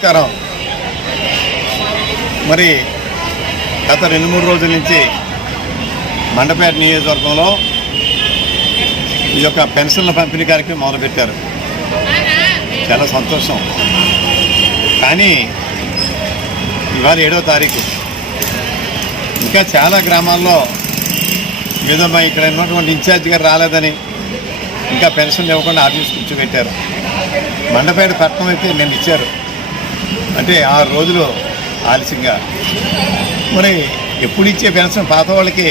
నమస్కారం. మరి గత 2-3 రోజుల నుంచి మండపేట నియోజకవర్గంలో ఈ యొక్క పెన్షన్ల పంపిణీ కార్యక్రమం మొదలుపెట్టారు. చాలా సంతోషం. కానీ ఇవాళ 7వ తారీఖు ఇంకా చాలా గ్రామాల్లో ఏదో ఇక్కడ ఉన్నటువంటి ఇన్ఛార్జ్ గారు రాలేదని ఇంకా పెన్షన్లు ఇవ్వకుండా ఆఫీస్ కూర్చోబెట్టారు. మండపేట పట్టణం అయితే నేను ఇచ్చారు, అంటే 6 రోజులు ఆలస్యంగా. మరి ఎప్పుడు ఇచ్చే పెన్షన్ పాత వాళ్ళకి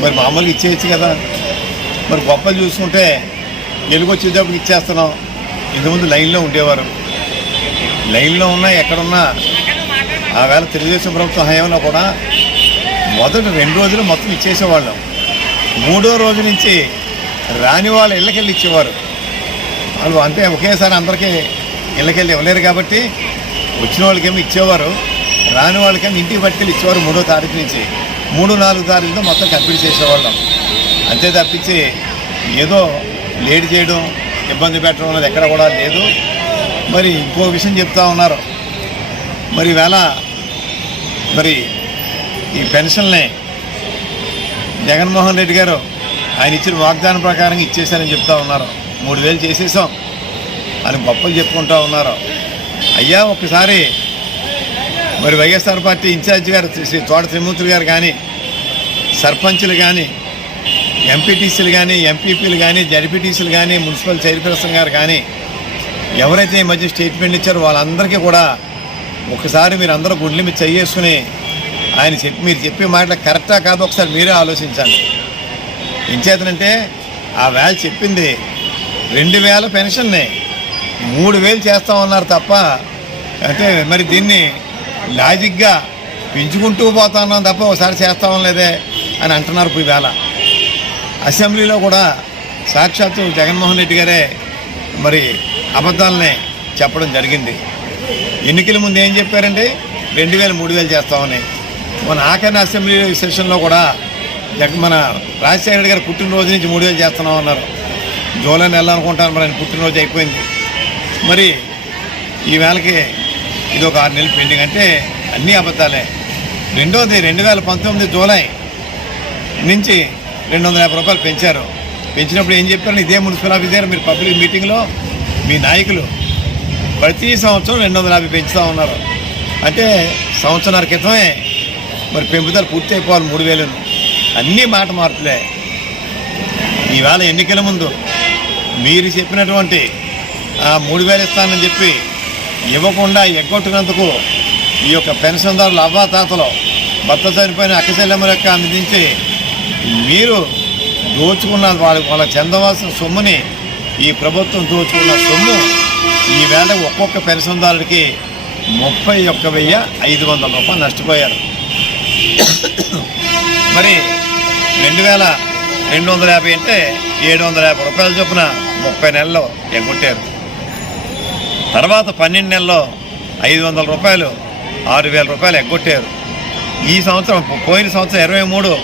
మరి మామూలుగా ఇచ్చేయచ్చు కదా. మరి గొప్పలు చూసుకుంటే వెలుగు వచ్చేటప్పుడు ఇచ్చేస్తున్నాం. ఇంతకుముందు లైన్లో ఉండేవారు, లైన్లో ఉన్నా ఎక్కడున్నా ఆ వేళ తెలుగుదేశం ప్రభుత్వం హయాంలో కూడా మొదటి 2 రోజులు మొత్తం ఇచ్చేసేవాళ్ళం. 3వ రోజు నుంచి రాని వాళ్ళ ఇళ్ళకెళ్ళి ఇచ్చేవారు. వాళ్ళు అంటే ఒకేసారి అందరికీ ఇళ్ళకెళ్ళి ఇవ్వలేరు కాబట్టి వచ్చిన వాళ్ళకేమో ఇచ్చేవారు, రాని వాళ్ళకేమో ఇంటికి పట్టుకెళ్ళి ఇచ్చేవారు. 3వ తారీఖు నుంచి 3-4 తారీఖులో మొత్తం కంప్లీట్ చేసేవాళ్ళం. అంతే తప్పించి ఏదో లేట్ చేయడం, ఇబ్బంది పెట్టడం అనేది ఎక్కడ కూడా లేదు. మరి ఇంకో విషయం చెప్తా ఉన్నారు. మరి ఈవేళ మరి ఈ పెన్షన్ని జగన్మోహన్ రెడ్డి గారు ఆయన ఇచ్చిన వాగ్దానం ప్రకారంగా ఇచ్చేశారని చెప్తా ఉన్నారు. 3000 చేసేసాం అని గొప్పలు చెప్పుకుంటూ ఉన్నారు. అయ్యా ఒకసారి మరి వైఎస్ఆర్ పార్టీ ఇన్ఛార్జి గారు శ్రీ తోట త్రిమూర్తులు గారు కానీ, సర్పంచులు కానీ, ఎంపీటీసీలు కానీ, ఎంపీపీలు కానీ, జడ్పీటీసీలు కానీ, మున్సిపల్ చైర్పర్సన్ గారు కానీ ఎవరైతే ఈ మధ్య స్టేట్మెంట్ ఇచ్చారో వాళ్ళందరికీ కూడా ఒకసారి మీరు అందరూ గుండెల మీద చేసుకుని ఆయన మీరు చెప్పే మాటలు కరెక్టా కాదో ఒకసారి మీరే ఆలోచించండి. ఏం చేతనంటే ఆ వేళ చెప్పింది 2000 పెన్షన్ని 3000 చేస్తామన్నారు తప్ప, అంటే మరి దీన్ని లాజిక్గా పెంచుకుంటూ పోతా ఉన్నాం తప్ప ఒకసారి చేస్తామని లేదే అని అంటున్నారు. ఈవేళ అసెంబ్లీలో కూడా సాక్షాత్తు జగన్మోహన్ రెడ్డి గారే మరి అబద్ధాలనే చెప్పడం జరిగింది. ఎన్నికల ముందు ఏం చెప్పారంటే 2000 3000 చేస్తామని. మన ఆఖరి అసెంబ్లీ సెషన్లో కూడా మన రాజశేఖర రెడ్డి గారు పుట్టినరోజు నుంచి 3000 చేస్తున్నాం అన్నారు. జూలై నెల అనుకుంటాను, మరి ఆయన పుట్టినరోజు అయిపోయింది. మరి ఈ వేళకి ఇది ఒక 6 నెలలు పెండింగ్, అంటే అన్నీ అబద్ధాలే. రెండోది 2019 జూలై నుంచి 250 రూపాయలు పెంచారు. పెంచినప్పుడు ఏం చెప్పారు, ఇదే మున్సిపల్ ఆఫీస్ దగ్గర మీరు పబ్లిక్ మీటింగ్లో మీ నాయకులు ప్రతి సంవత్సరం 250 పెంచుతూ ఉన్నారు. అంటే సంవత్సరాల క్రితమే మరి పెంపుదల పూర్తి అయిపోవాలి 3000. అన్నీ మాట మార్పులే. ఈవేళ ఎన్నికల ముందు మీరు చెప్పినటువంటి 3000 ఇస్తానని చెప్పి ఇవ్వకుండా ఎగ్గొట్టినందుకు ఈ యొక్క పెన్షన్దారులు అవ్వాతాతలు భర్త చనిపోయిన అక్క చెల్లెమ్మల యొక్క అందించి మీరు దోచుకున్న వాళ్ళ చెందవలసిన సొమ్ముని ఈ ప్రభుత్వం దోచుకున్న సొమ్ము ఈవేళ ఒక్కొక్క పెన్షన్దారుడికి 31,500 రూపాయలు నష్టపోయారు. మరి 2250 అంటే 750 రూపాయల చొప్పున 30 నెలల్లో ఎగ్గొట్టారు. తర్వాత 12 నెలల్లో 500 రూపాయలు 6000 రూపాయలు ఎగ్గొట్టారు. ఈ సంవత్సరం పోయిన సంవత్సరం 23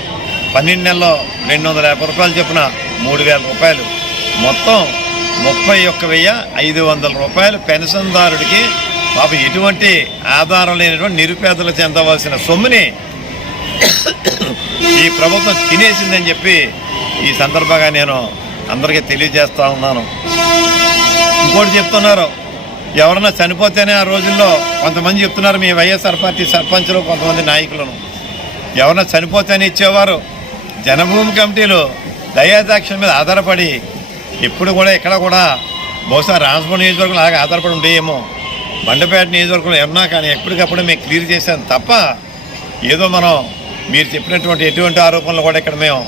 12 నెలల్లో 250 రూపాయలు చొప్పున 3000 రూపాయలు, మొత్తం 31,500 రూపాయలు పెన్షన్దారుడికి పాపం ఎటువంటి ఆధారం లేనటువంటి నిరుపేదలు చెందవలసిన సొమ్ముని ఈ ప్రభుత్వం తినేసిందని చెప్పి ఈ సందర్భంగా నేను అందరికీ తెలియజేస్తూ ఉన్నాను. ఇంకోటి చెప్తున్నారు, ఎవరన్నా చనిపోతేనే ఆ రోజుల్లో కొంతమంది చెప్తున్నారు, మీ వైఎస్ఆర్ పార్టీ సర్పంచులు కొంతమంది నాయకులను ఎవరన్నా చనిపోతేనే ఇచ్చేవారు. జనభూమి కమిటీలు దయాదాక్షిణ మీద ఆధారపడి ఎప్పుడు కూడా ఎక్కడ కూడా బహుశా రాజమండ్రి నియోజకవర్గంలో అలాగే ఆధారపడి ఉండేయేమో, మండపేట నియోజకవర్గంలో ఏమన్నా కానీ ఎప్పటికప్పుడు మేము క్లియర్ చేశాను తప్ప ఏదో మనం మీరు చెప్పినటువంటి ఎటువంటి ఆరోపణలు కూడా ఇక్కడ మేము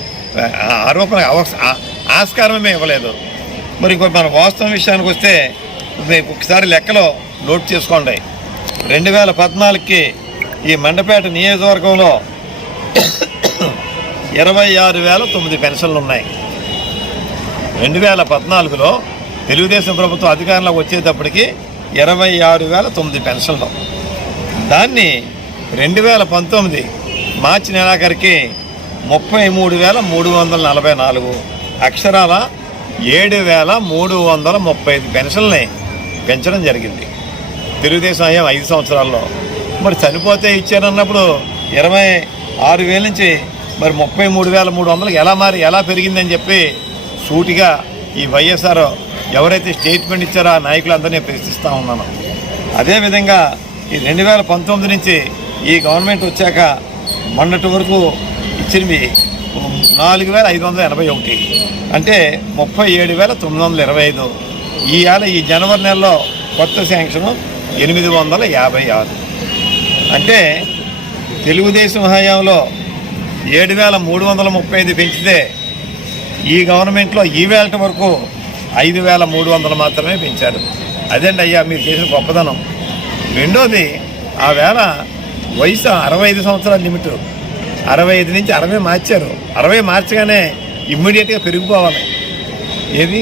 ఆరోపణ ఆస్కారమే మేము ఇవ్వలేదు. మరి ఇంకో మన వాస్తవం విషయానికి వస్తే ఒకసారి లెక్కలో నోట్ చేసుకోండి. 2014కి ఈ మండపేట నియోజకవర్గంలో 26,009 పెన్షన్లు ఉన్నాయి. 2014లో తెలుగుదేశం ప్రభుత్వం అధికారంలోకి వచ్చేటప్పటికి 26,009 పెన్షన్లు. దాన్ని 2019 మార్చి నెలాఖరికి 33,344 అక్షరాల 7,335 పెన్షన్లని పెంచడం జరిగింది. తెలుగుదేశం హయాం 5 సంవత్సరాల్లో. మరి చనిపోతే ఇచ్చారన్నప్పుడు 26,000 నుంచి మరి 33,300 ఎలా పెరిగిందని చెప్పి సూటిగా ఈ వైఎస్ఆర్ ఎవరైతే స్టేట్మెంట్ ఇచ్చారో ఆ నాయకులందరినీ ప్రశ్నిస్తూ ఉన్నాను. అదేవిధంగా ఈ 2019 నుంచి ఈ గవర్నమెంట్ వచ్చాక మొన్నటి వరకు ఇచ్చినవి 4,581, అంటే 37,925. ఈ జనవరి నెలలో కొత్త శాంక్షన్ 856. అంటే తెలుగుదేశం హయాంలో 7,335 పెంచితే ఈ గవర్నమెంట్లో ఈవేళ వరకు 5,300 మాత్రమే పెంచారు. అదేండి అయ్యా మీరు చేసిన గొప్పదనం. రెండోది, ఆ వేళ వయసు 65 సంవత్సరాల లిమిట్ 65 నుంచి 60 మార్చారు. 60 మార్చగానే ఇమ్మీడియట్గా పెరిగిపోవాలి. ఏది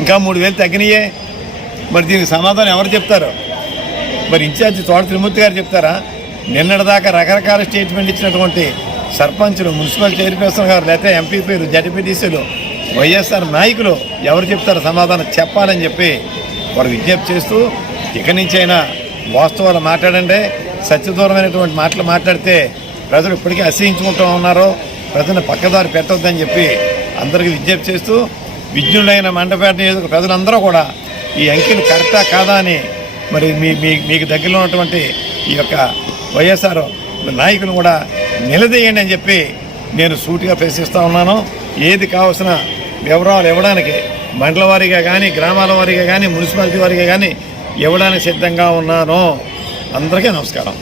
ఇంకా 3,000 తగ్గినాయే. మరి దీనికి సమాధానం ఎవరు చెప్తారు? మరి ఇన్ఛార్జి తోట త్రిమూర్తి గారు చెప్తారా? నిన్నటిదాకా రకరకాల స్టేట్మెంట్ ఇచ్చినటువంటి సర్పంచులు, మున్సిపల్ చైర్పర్సన్ గారు, లేకపోతే ఎంపీపీలు, జడ్పీటీసీలు, వైఎస్ఆర్ నాయకులు ఎవరు చెప్తారు? సమాధానం చెప్పాలని చెప్పి వారు విజ్ఞప్తి చేస్తూ, ఇక నుంచైనా వాస్తవాలు మాట్లాడండి. సత్యదూరమైనటువంటి మాటలు మాట్లాడితే ప్రజలు ఇప్పటికీ అసహించుకుంటూ ఉన్నారో ప్రజలను పక్కదారి పెట్టొద్దని చెప్పి అందరికీ విజ్ఞప్తి చేస్తూ, విజ్ఞులైన మండపేట నియోజక ప్రజలందరూ కూడా ఈ అంకెలు కరెక్టా కాదా అని మరి మీకు దగ్గరలో ఉన్నటువంటి ఈ యొక్క వైఎస్ఆర్ నాయకులు కూడా నిలదీయండి అని చెప్పి నేను సూటిగా ప్రశ్నిస్తూ ఉన్నాను. ఏది కావాల్సిన వివరాలు ఇవ్వడానికి మండల వారీగా కానీ, గ్రామాల వారీగా కానీ, మున్సిపాలిటీ వారీగా కానీ ఇవ్వడానికి సిద్ధంగా ఉన్నాను. అందరికీ నమస్కారం.